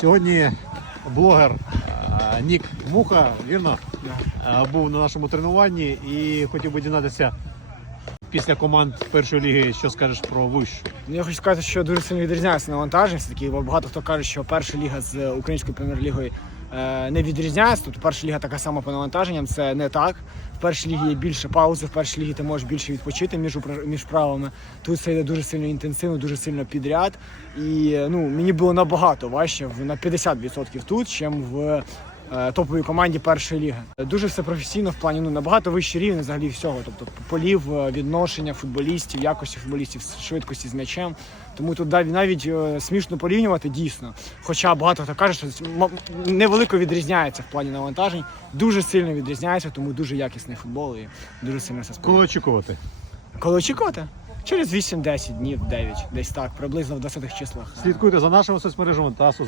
Сьогодні блогер Нік Муха, вірно, був на нашому тренуванні і хотів би дізнатися після команд першої ліги, що скажеш про вищу. Ну, я хочу сказати, що дуже сильно відрізняється навантаження. Все-таки багато хто каже, що перша ліга з українською прем'єр-лігою е, не відрізняється. Тобто перша ліга така сама по навантаженням. Це не так. В першій лігі є більше паузи, в першій лігі ти можеш більше відпочити між, між правами. Тут все йде дуже сильно інтенсивно, дуже сильно підряд. І ну, мені було набагато важче на 50% тут, чим в топовій команді першої ліги. Дуже все професійно в плані ну набагато вищий рівень взагалі всього. Тобто полів, е, відношення футболістів, якості футболістів, швидкості з м'ячем. Тому тут навіть е, смішно порівнювати дійсно. Хоча багато хто каже, що невелико відрізняється в плані навантажень, дуже сильно відрізняється, тому дуже якісний футбол і дуже сильно все Коли очікувати? Коли очікувати? Через 8-10 днів, 9, десь так, приблизно в 20-х числах. Слідкуйте за нашими соцмережами та